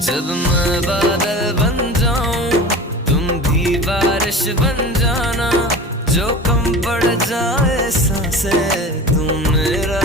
जब मैं बादल बन जाऊं तुम भी बारिश बन जाना, जो कम पड़ जाए सांसें तुम मेरा